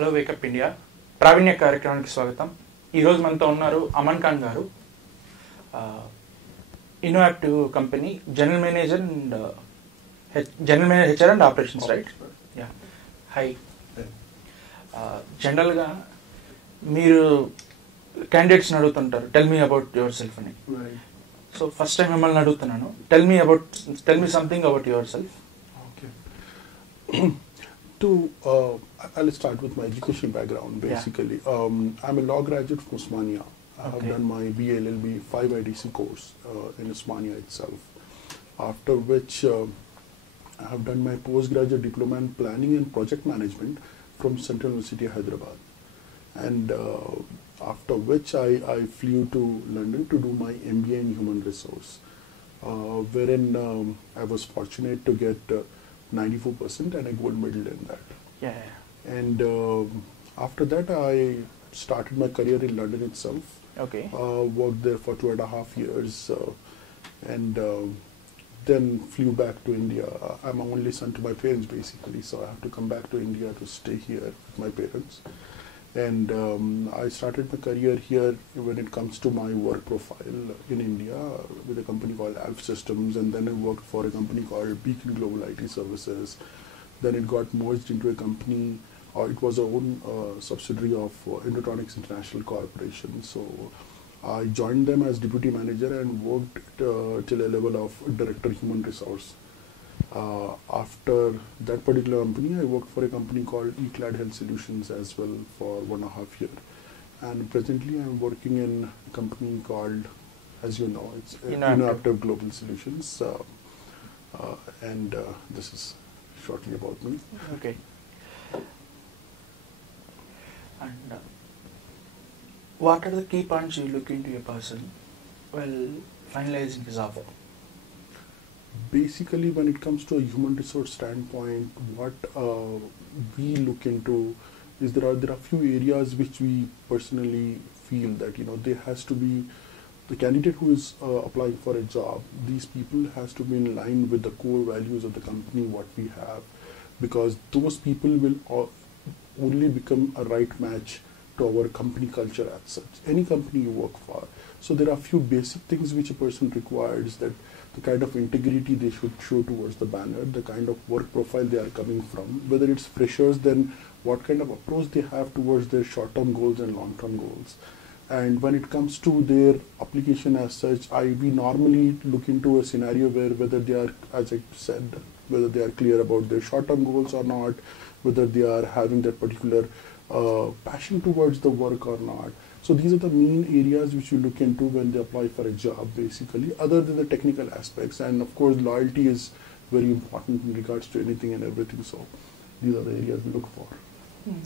Hello wake up India ప్రావీణ్య కార్యక్రమానికి స్వాగతం. ఈరోజు మనతో ఉన్నారు అమన్ ఖాన్ గారు, ఇన్నోయాక్టివ్ company general manager HR and operations, right? Yeah, hi. జనరల్గా మీరు క్యాండిడేట్స్ని అడుగుతుంటారు, tell me about yourself అని. సో ఫస్ట్ టైం మిమ్మల్ని అడుగుతున్నాను, tell me something about yourself. I'll start with my educational background. Basically, I'm a law graduate from Osmania. I have done my BA LLB 5 IDC course in Osmania itself. After which, I have done my postgraduate diploma in planning and project management from Central University of Hyderabad. And after which, I flew to London to do my MBA in human resource, wherein I was fortunate to get 94% and a gold medal in that. Yeah. And after that, I started my career in London itself. Okay. Worked there for 2.5 years, and then flew back to India. I'm an only son to my parents, basically, so I have to come back to India to stay here with my parents. And I started my career here when it comes to my work profile in India with a company called Alf Systems, and then I worked for a company called Beacon Global IT Services. Then it got merged into a company, or it was our own subsidiary of Indotronics International Corporation. So I joined them as deputy manager and worked till a level of director human resource. After that particular company, I worked for a company called Eclad Health Solutions as well for 1.5 years. And presently I'm working in a company called, as you know, it's Innoactive Global Solutions. And this is shortly about me. Okay. And what are the key points you look into a person while finalizing his offer? Basically, when it comes to a human resource standpoint, what we look into is there are few areas which we personally feel that there has to be the candidate who is applying for a job. These people has to be in line with the core values of the company what we have, because those people will only become a right match to our company culture as such. Any company you work for. So there are few basic things which a person requires, that the kind of integrity they should show towards the banner, the kind of work profile they are coming from, whether it's freshers, then what kind of approach they have towards their short-term goals and long-term goals. And when it comes to their application as such, we normally look into a scenario where whether they are, as I said, whether they are clear about their short-term goals or not, whether they are having that particular passion towards the work or not. So these are the main areas which we look into when they apply for a job, basically, other than the technical aspects. And of course, loyalty is very important in regards to anything and everything. So these are the areas we look for.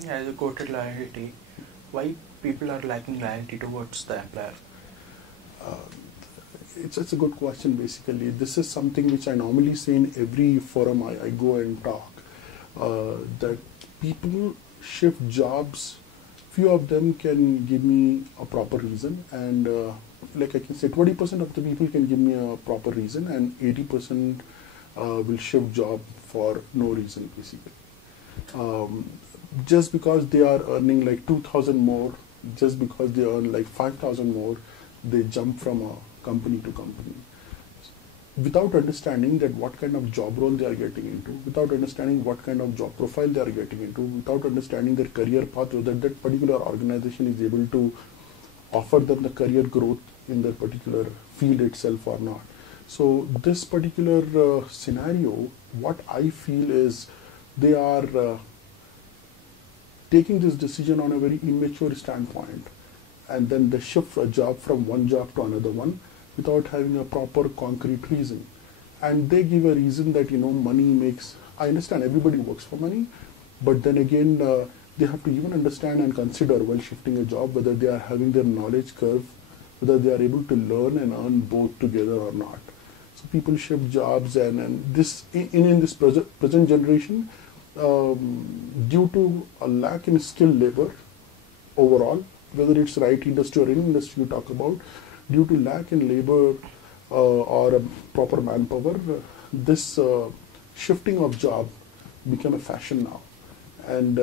Yeah, you quoted loyalty. Why people are lacking loyalty towards the employer? It's a good question, basically. This is something which I normally say in every forum I go and talk, that people shift jobs. Few of them can give me a proper reason, and like I can say 20% of the people can give me a proper reason, and 80% will shift job for no reason, basically. Just because they are earning like 2,000 more, just because they earn like 5,000 more, they jump from a company to company without understanding that what kind of job role they are getting into, without understanding what kind of job profile they are getting into, without understanding their career path, whether that particular organization is able to offer them the career growth in that particular field itself or not. So this particular scenario, what I feel is they are taking this decision on a very immature standpoint, and then they shift a job from one job to another one without having a proper concrete reason. And they give a reason that money makes. I understand everybody works for money, but then again they have to even understand and consider while shifting a job whether they are having their knowledge curve, whether they are able to learn and earn both together or not. So people shift jobs, and this in this present generation, due to a lack in skilled labor overall, whether it's right industry or any industry you talk about, due to lack in labor or proper manpower, this shifting of job become a fashion now. And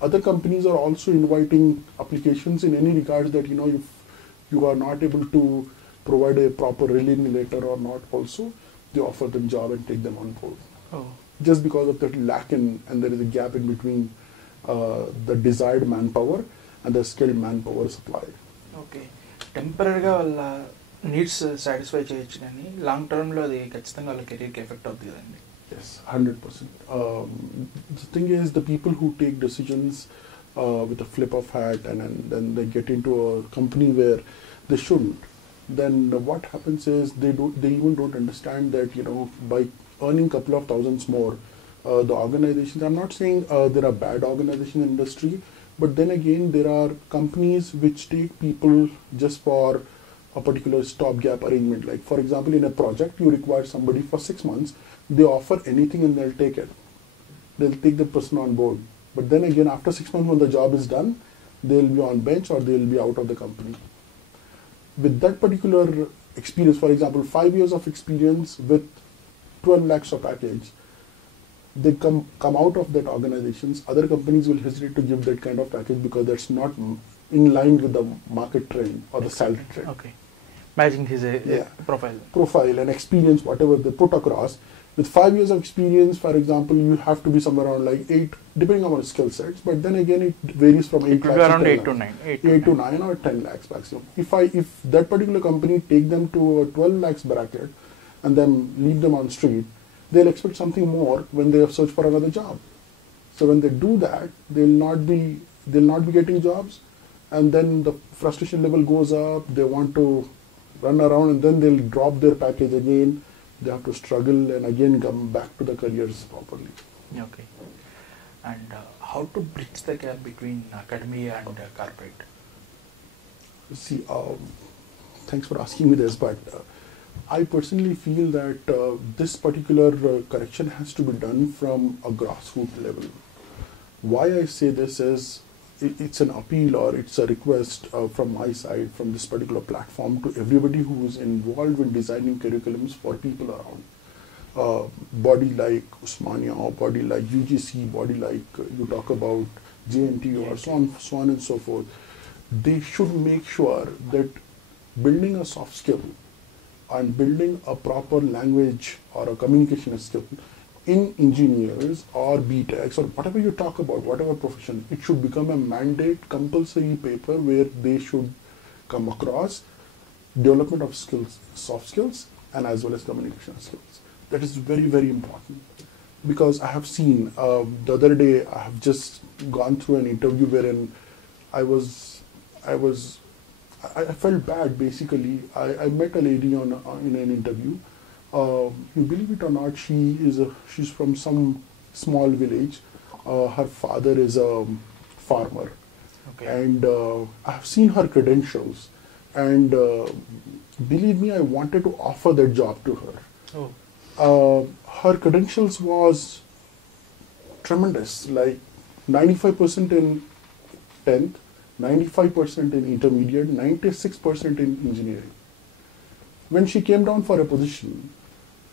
other companies are also inviting applications in any regards that, if you are not able to provide a proper release letter or not, also they offer them job and take them on board. Oh, Just because of that lack and there is a gap in between the desired manpower and the skilled manpower supply. Okay. టెంపరీగా వాళ్ళ needs satisfy చేయొచ్చు కానీ long టర్మ్లో అది ఖచ్చితంగా వాళ్ళ కెరీర్కి effect అవుతుంది కదండి. Yes, 100%. The thing is, the people who take decisions with a flip of hat and then they get into a company where they shouldn't, then what happens is they even don't understand that, by earning couple of thousands more, the organizations, I'm not saying there are bad organizations in industry, but then again there are companies which take people just for a particular stopgap arrangement. Like for example, in a project you require somebody for 6 months, they offer anything and they'll take it. They'll take the person on board. But then again, after 6 months when the job is done, they'll be on bench or they'll be out of the company. With that particular experience, for example, 5 years of experience with 12 lakhs of package, they come out of that organizations, other companies will hesitate to give that kind of package because that's not in line with the market trend or the salary trend. Okay. Matching his Yeah. Profile. Profile and experience, whatever they put across. With 5 years of experience, for example, you have to be somewhere around like 8, depending on your skill sets. But then again, it varies from 8 It will lakhs be around 8 to to 10 9. lakhs. 8 to 9 or 10 lakhs maximum. If that particular company take them to a 12 lakhs bracket and then leave them on street, they'll expect something more when they search for another job. So when they do that, they'll not be getting jobs, and then the frustration level goes up. They want to run around, and then they'll drop their package again. They have to struggle and again come back to the careers properly. Okay. And how to bridge the gap between academia and corporate? See, thanks for asking me this, but I personally feel that this particular correction has to be done from a grassroots level. Why I say this is, it's an appeal or it's a request from my side, from this particular platform, to everybody who is involved in designing curriculums for people around. Body like Usmania or body like UGC, body like you talk about JNT or so on and so forth. They should make sure that building a soft skill and building a proper language or a communication skill in engineers or BTechs or whatever you talk about, whatever profession, it should become a mandate compulsory paper where they should come across development of skills, soft skills, and as well as communication skills. That is very, very important. Because I have seen, the other day I have just gone through an interview wherein I felt bad basically. I met a lady in an interview. You believe it or not, she's from some small village. Her father is a farmer. Okay. And I have seen her credentials. And believe me, I wanted to offer that job to her. Oh. Her credentials was tremendous, like 95% in 10th, 95% in intermediate, 96% in engineering. When she came down for a position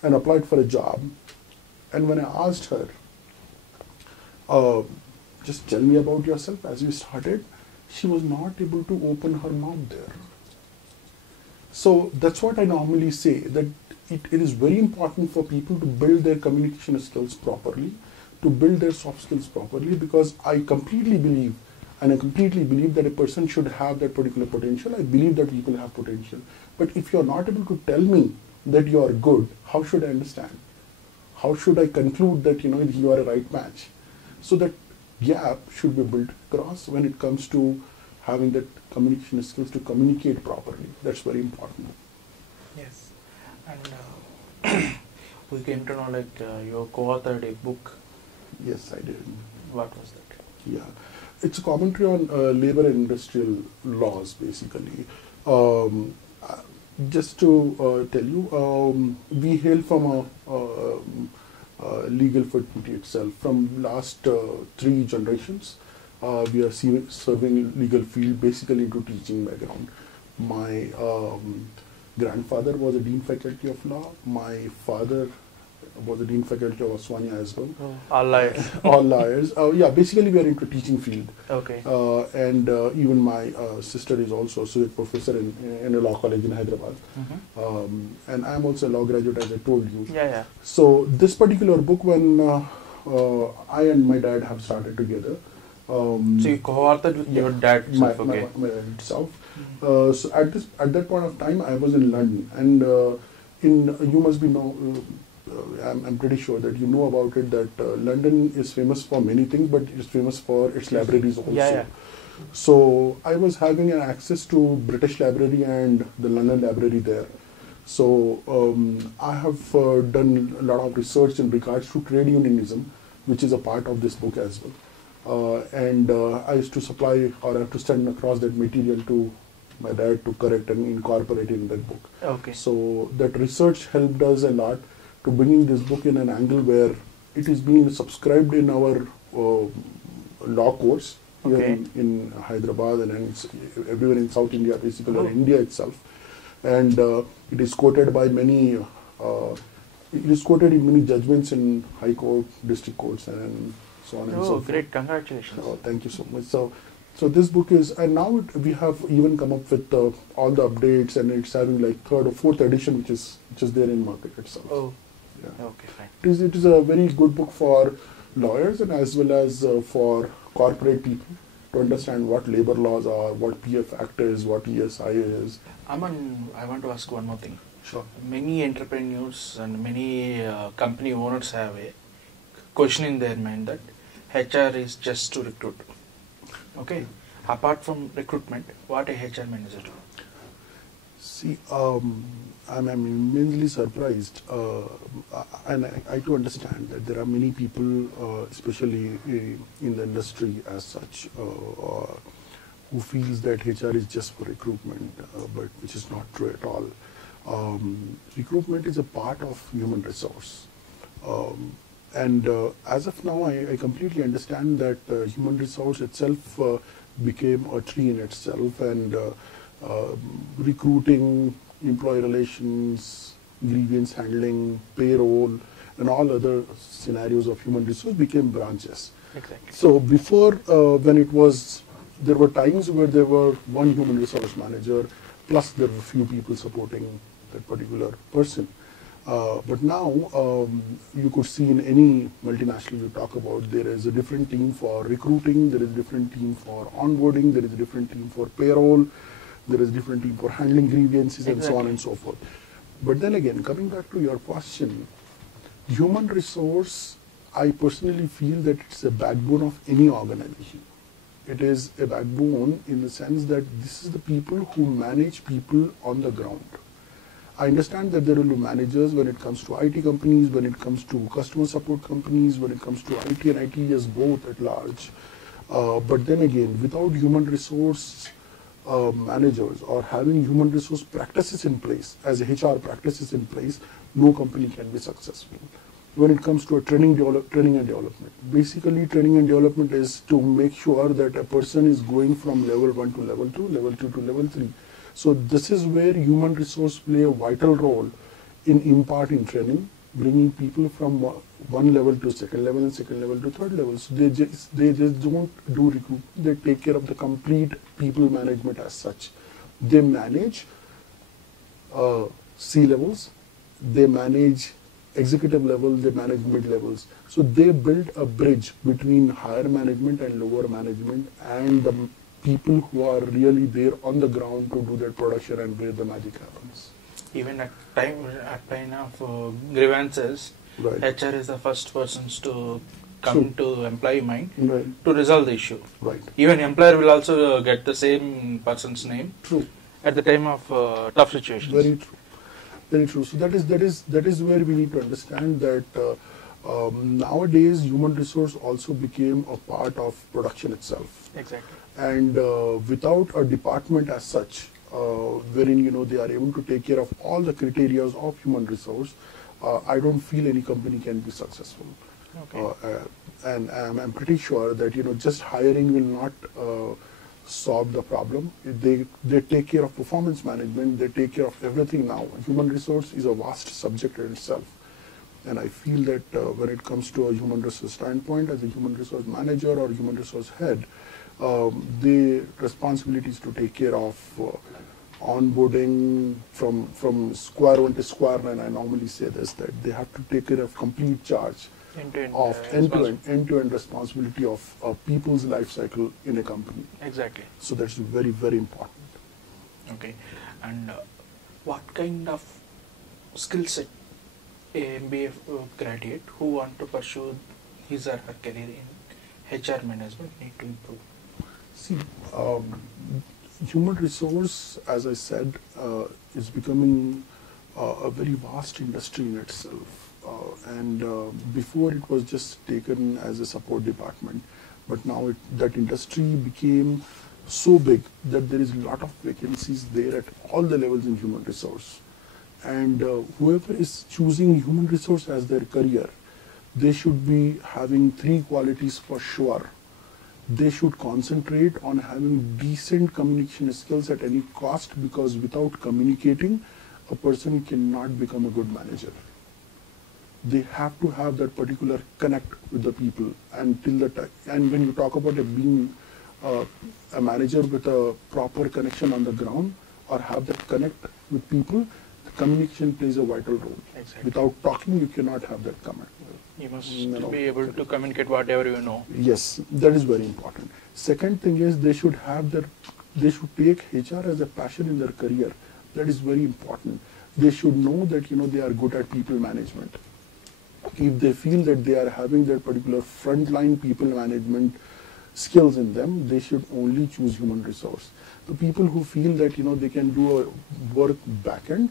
and applied for a job, and when I asked her, just tell me about yourself as you started, she was not able to open her mouth there. So that's what I normally say, that it is very important for people to build their communication skills properly, to build their soft skills properly, because I completely believe that a person should have that particular potential. I believe that people have potential. But if you're not able to tell me that you are good, how should I understand? How should I conclude that you are a right match? So that gap should be built across when it comes to having that communication skills to communicate properly. That's very important. Yes. And we came to know like you co-authored a book. Yes, I did. What was that? Yeah. It's a commentary on labor and industrial laws, basically. Just to tell you, we hail from a legal fraternity itself. From last 3 generations, we are serving legal field, basically into teaching background. My grandfather was a dean faculty of law. My father was the Dean Faculty of Oswania as well. Oh, all liars. All liars. Yeah, basically we are into teaching field. Okay. And even my sister is also associate professor in a law college in Hyderabad. And I'm also a law graduate, as I told you. Yeah. So this particular book, when I and my dad have started together. So you co-authored with your dad itself, okay. My dad itself. So at that point of time, I was in London, and you must be I'm pretty sure that you know about it, that London is famous for many things, but it's famous for its libraries also. Yeah. So I was having an access to British Library and the London Library there. So I have done a lot of research in regards to trade unionism, which is a part of this book as well. And I used to supply, or I have to send across that material to my dad to correct and incorporate in that book. Okay. So that research helped us a lot to bringing this book in an angle where it is being subscribed in our law course here in Hyderabad and everywhere in South India, basically, or India itself. And it is quoted by many, it is quoted in many judgments in High Court, District Courts, and so on and so forth. Great, congratulations. Thank you so much. So this book is, and now we have even come up with all the updates, and it's having like third or fourth edition, which is there in market itself. Oh, yeah. Okay, fine. It is a very good book for lawyers and as well as for corporate people to understand what labor laws are, what PF Act is, what ESI is. Aman, I want to ask one more thing. Sure. Many entrepreneurs and many company owners have a question in their mind that HR is just to recruit. Okay. Apart from recruitment, what a HR manager do? See, I'm immensely surprised, and I do understand that there are many people, especially in the industry as such, who feels that HR is just for recruitment, but which is not true at all. Recruitment is a part of human resource. And as of now, I completely understand that human resource itself became a tree in itself, and recruiting, employee relations, grievance handling, payroll, and all other scenarios of human resource became branches. Exactly. So before, when there were times where there were one human resource manager, plus there were few people supporting that particular person. But now, you could see in any multinational you talk about, there is a different team for recruiting, there is a different team for onboarding, there is a different team for payroll, there is a different team for handling grievances, and so on and so forth. But then again, coming back to your question, human resource, I personally feel that it's a backbone of any organization. It is a backbone in the sense that this is the people who manage people on the ground. I understand that there will be managers when it comes to IT companies, when it comes to customer support companies, when it comes to IT and ITES both at large. But then again, without human resource managers or having human resource practices in place, as HR practices in place, no company can be successful. When it comes to a training and development, basically training and development is to make sure that a person is going from level 1 to level 2, level 2 to level 3. So this is where human resource play a vital role in imparting training, bringing people from one level to second level and second level to third level. So they just don't do recruitment, they take care of the complete people management as such. They manage C levels, they manage executive level, they manage mid levels. So they build a bridge between higher management and lower management and the people who are really there on the ground to do that production and where the magic happens. Even at time of grievances, right. HR is the first persons to come to employee mind right. to resolve the issue. Right. Even employer will also get the same person's name. True. At the time of tough situations. Very true. Very true. So that is where we need to understand that nowadays human resource also became a part of production itself. Exactly. And without a department as such, wherein they are able to take care of all the criteria of human resource, I don't feel any company can be successful. Okay. And I'm pretty sure that just hiring will not solve the problem. They take care of performance management. They take care of everything now. Human resource is a vast subject in itself. And I feel that when it comes to a human resource standpoint, as a human resource manager or human resource head, the responsibilities to take care of onboarding from square one to square nine. I normally say this, that they have to take care of complete charge of end-to-end responsibility of people's life cycle in a company. Exactly. So that's very, very important. Okay. And what kind of skill set a MBA graduate who want to pursue his or her career in HR management need to improve? See, human resource, as I said, is becoming a very vast industry in itself. Before it was just taken as a support department, but now that industry became so big that there is a lot of vacancies there at all the levels in human resource. And whoever is choosing human resource as their career, they should be having 3 qualities for sure. They should concentrate on having decent communication skills at any cost, because without communicating, a person cannot become a good manager. They have to have that particular connect with the people. And when you talk about being a manager with a proper connection on the ground, or have that connect with people, the communication plays a vital role. Exactly. Without talking, you cannot have that connect. You must be able to communicate whatever you know. Yes, that is very important. Second thing is they should take HR as a passion in their career. That is very important. They should know that they are good at people management. If they feel that they are having that particular frontline people management skills in them, they should only choose human resource. The people who feel that they can do a work back end,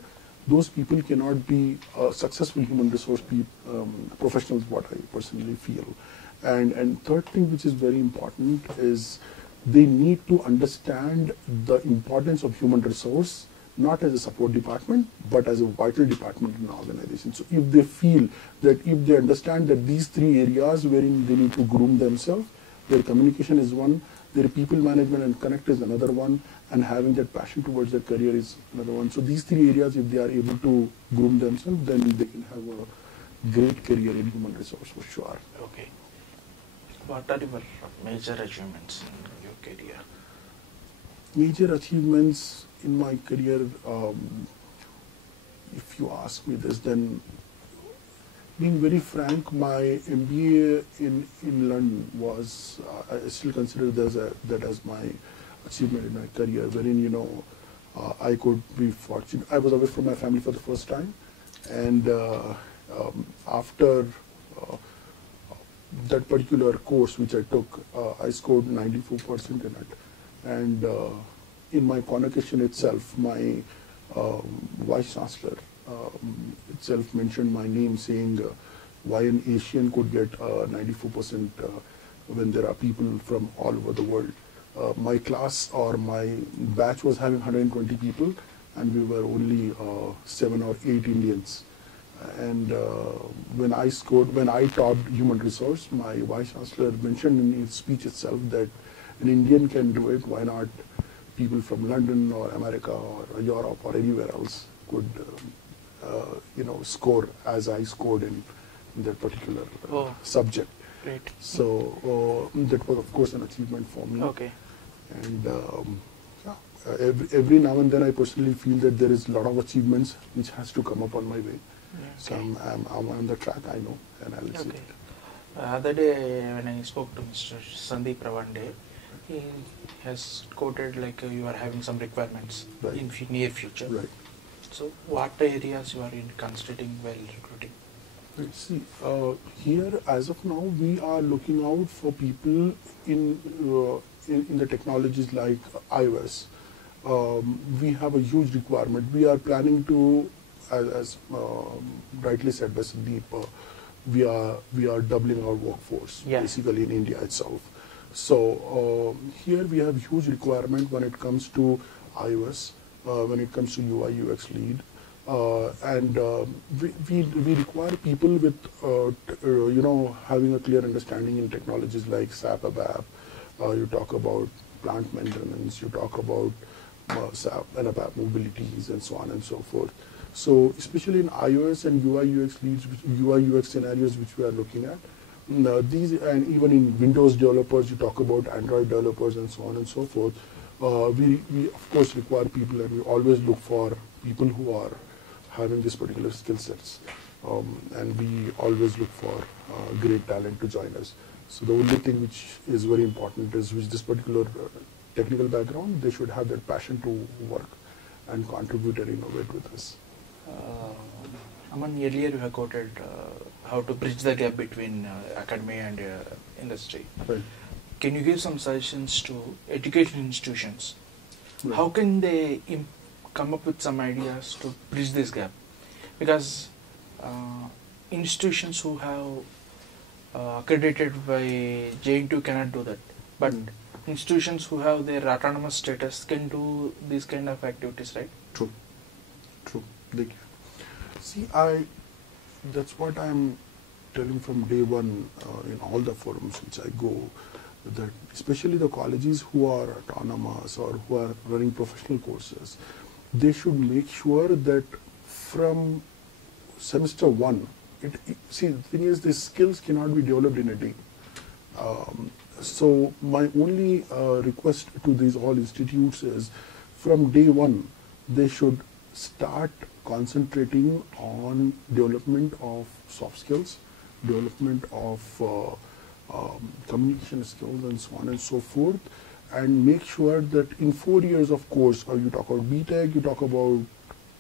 those people cannot be successful human resource professionals, what I personally feel. And third thing, which is very important, is they need to understand the importance of human resource, not as a support department, but as a vital department in an organization. So if they feel that, if they understand that these 3 areas wherein they need to groom themselves, their communication is one, their people management and connect is another one, and having that passion towards their career is another one. So these 3 areas, if they are able to groom themselves, then they can have a great career in human resource for sure. Okay. What are your major achievements in your career? Major achievements in my career, if you ask me this, then being very frank, my MBA in London was, I still consider that as my achievement in my career, wherein, I could be fortunate. I was away from my family for the first time, and after that particular course which I took, I scored 94% in it. And in my convocation itself, my vice chancellor itself mentioned my name, saying why an Asian could get 94% when there are people from all over the world. My class or my batch was having 120 people, and we were only 7 or 8 Indians. And when I topped human resource, my vice chancellor mentioned in his speech itself that an Indian can do it, why not people from London or America or Europe or anywhere else could score as I scored in that particular subject. Great. So that was, of course, an achievement for me. Okay. And every now and then I personally feel that there is a lot of achievements which has to come up on my way. Yeah, So okay. I'm on the track, I know, and I'll see Okay. it. Other day when I spoke to Mr. Sandeep Ravande, he has quoted like you are having some requirements Right. in near future. Right. So what areas you are considering while recruiting? See, here as of now, we are looking out for people in the technologies like iOS. We have a huge requirement. We are planning to, as rightly said by Sandeep, we are doubling our workforce, basically in India itself. So here we have huge requirement when it comes to iOS, when it comes to UI UX lead. And we require people with having a clear understanding in technologies like SAP ABAP. You talk about plant maintenance, you talk about SAP and ABAP mobilities, and so on and so forth. So especially in iOS and UI UX leads, UI UX scenarios which we are looking at, these, and even in Windows developers, you talk about Android developers and so on and so forth. We of course require people, and we always look for people who are having this particular skill sets, and we always look for great talent to join us. So the only thing which is very important is with this particular technical background, they should have that passion to work and contribute and innovate with us. Aman, earlier you have quoted how to bridge the gap between academy and industry. Right. Can you give some suggestions to education institutions? Right. How can they come up with some ideas to bridge this gap? Because institutions who have accredited by JNTU cannot do that, but institutions who have their autonomous status can do these kind of activities, right? True. They can. See, that's what I'm telling from day one in all the forums which I go, that especially the colleges who are autonomous or who are running professional courses, they should make sure that from semester one, see, the thing is, these skills cannot be developed in a day. So my only request to these all institutes is, from day one, they should start concentrating on development of soft skills, development of communication skills, and so on and so forth, and make sure that in 4 years of course, or you talk about BTech, you talk about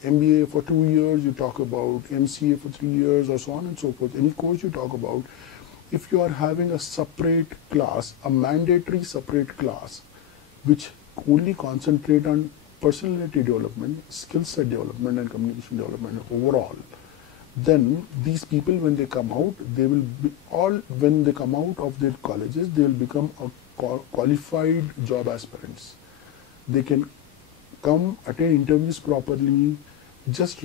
MBA for 2 years, you talk about MCA for 3 years, or so on and so forth, any course you talk about, if you are having a separate class, a mandatory separate class, which only concentrate on personality development, skill set development, and communication development overall, then these people, when they come out, they will be all, when they come out of their colleges, they will become a qualified job aspirants. They can come, attend interviews properly. Just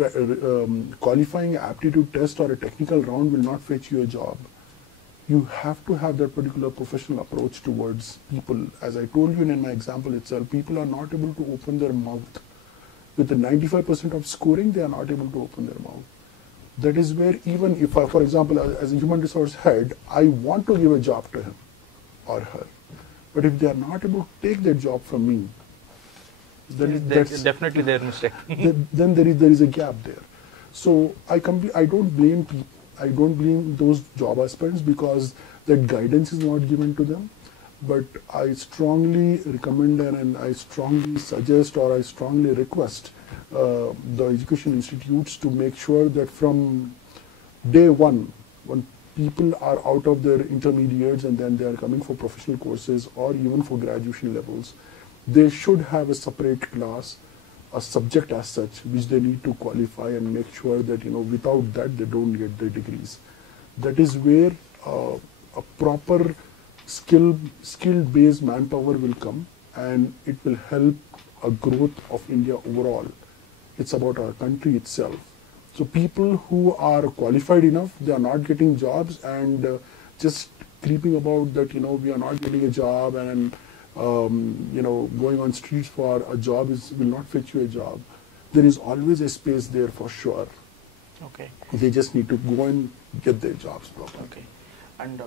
qualifying an aptitude test or a technical round will not fetch you a job. You have to have that particular professional approach towards people. As I told you in my example itself, people are not able to open their mouth. With the 95% of scoring, they are not able to open their mouth. That is where, even if I, for example, as a human resource head, I want to give a job to him or her, but if they are not able to take that job from me, then that's definitely their mistake. then there is a gap there. So I don't blame people. I don't blame those job aspirants because that guidance is not given to them. But I strongly recommend and I strongly suggest, or I strongly request the education institutes to make sure that from day one, when people are out of their intermediates and then they are coming for professional courses or even for graduation levels, they should have a separate class, a subject as such, which they need to qualify and make sure that, without that they don't get their degrees. That is where a proper skill-based manpower will come, and it will help a growth of India overall. It's about our country itself. So people who are qualified enough, they are not getting jobs and just creeping about that, we are not getting a job, and going on streets for a job will not fetch you a job. There is always a space there for sure. Okay. They just need to go and get their jobs properly. Okay. And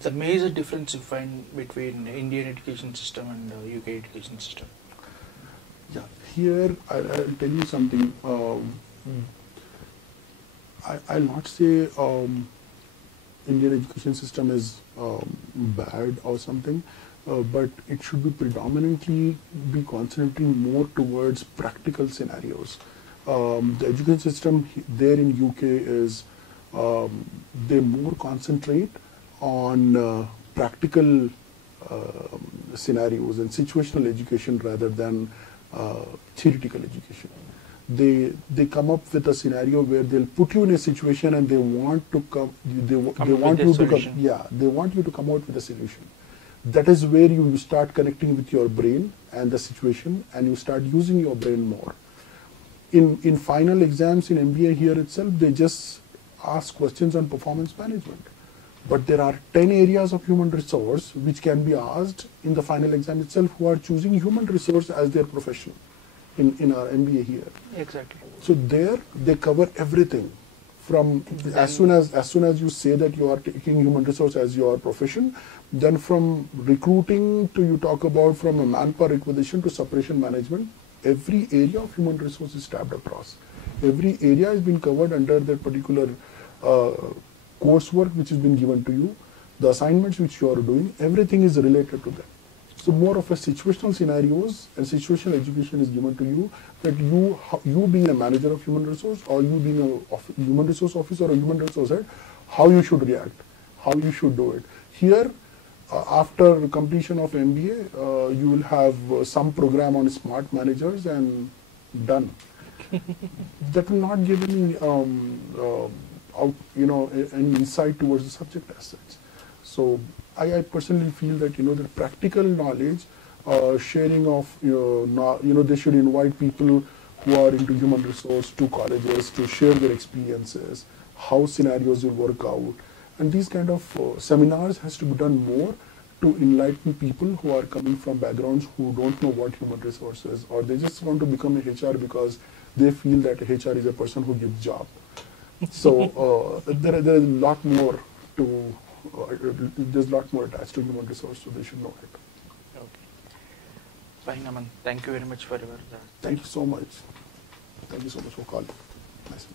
the major difference you find between Indian education system and UK education system? Yeah, here I'll tell you something. I'll not say Indian education system is bad or something. But it should be predominantly be concentrating more towards practical scenarios. The education system there in UK is they more concentrate on practical scenarios and situational education rather than theoretical education. They come up with a scenario where they'll put you in a situation and they want to come. They want you to come. Yeah, they want you to come out with a solution. That is where you start connecting with your brain and the situation, and you start using your brain more. In final exams in MBA here itself, they just ask questions on performance management. But there are 10 areas of human resource which can be asked in the final exam itself, who are choosing human resource as their profession. in our MBA here. Exactly. So there they cover everything from as soon as you say that you are taking human resource as your profession, then from recruiting to you talk about from a manpower acquisition to separation management, every area of human resource is tabbed across. Every area has been covered under that particular coursework which has been given to you, the assignments which you are doing, everything is related to that. So more of a situational scenarios and situational education is given to you, that you being a manager of human resource or you being a human resource officer or human resource head, how you should react, how you should do it. Here, after completion of MBA, you will have some program on smart managers and done. That will not give any any insight towards the subject as such. So I personally feel that the practical knowledge, sharing of they should invite people who are into human resource to colleges to share their experiences, how scenarios will work out, and these kind of seminars has to be done more to enlighten people who are coming from backgrounds who don't know what human resource is, or they just want to become a HR because they feel that a HR is a person who gives job. So there is a lot more to. There's a lot more attached to human resource, so they should know it. Okay. Fine, Aman. Thank you very much for your. Thank you so much. Thank you so much for calling. Nice.